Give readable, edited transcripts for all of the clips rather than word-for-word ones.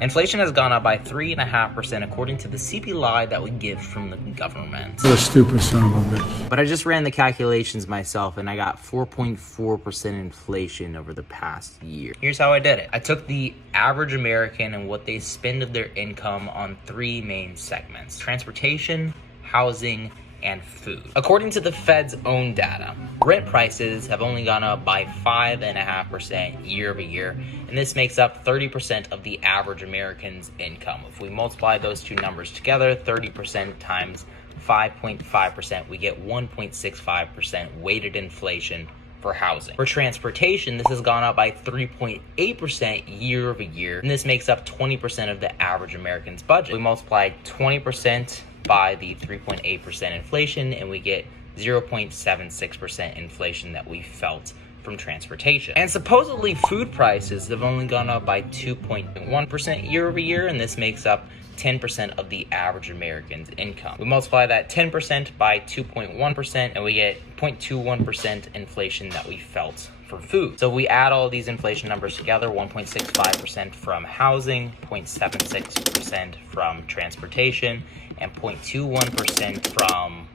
Inflation has gone up by 3.5% according to the CPI that we get from the government. What a stupid son of a bitch. But I just ran the calculations myself and I got 4.4% inflation over the past year. Here's how I did it. I took the average American and what they spend of their income on three main segments: transportation, housing, and food. According to the Fed's own data, rent prices have only gone up by 5.5% year over year, and this makes up 30% of the average American's income. If we multiply those two numbers together, 30% times 5.5%, we get 1.65% weighted inflation for housing. For transportation, this has gone up by 3.8% year over year, and this makes up 20% of the average American's budget. We multiply 20% by the 3.8% inflation, and we get 0.76% inflation that we felt from transportation. And supposedly food prices have only gone up by 2.1% year over year, and this makes up 10% of the average American's income. We multiply that 10% by 2.1%, and we get 0.21% inflation that we felt for food. So we add all these inflation numbers together: 1.65% from housing, 0.76% from transportation, and 0.21% from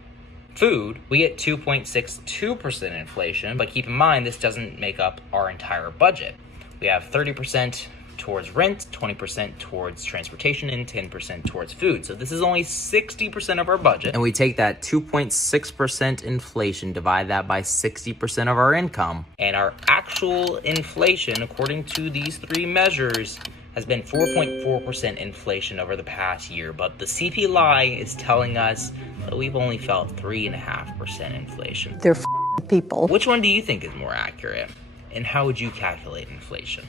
food. We get 2.62% inflation, but keep in mind this doesn't make up our entire budget. We have 30% towards rent, 20% towards transportation, and 10% towards food. So this is only 60% of our budget. And we take that 2.6% inflation, divide that by 60% of our income, and our actual inflation, according to these three measures, has been 4.4% inflation over the past year. But the CPI is telling us that we've only felt 3.5% inflation. They're people. Which one do you think is more accurate? And how would you calculate inflation?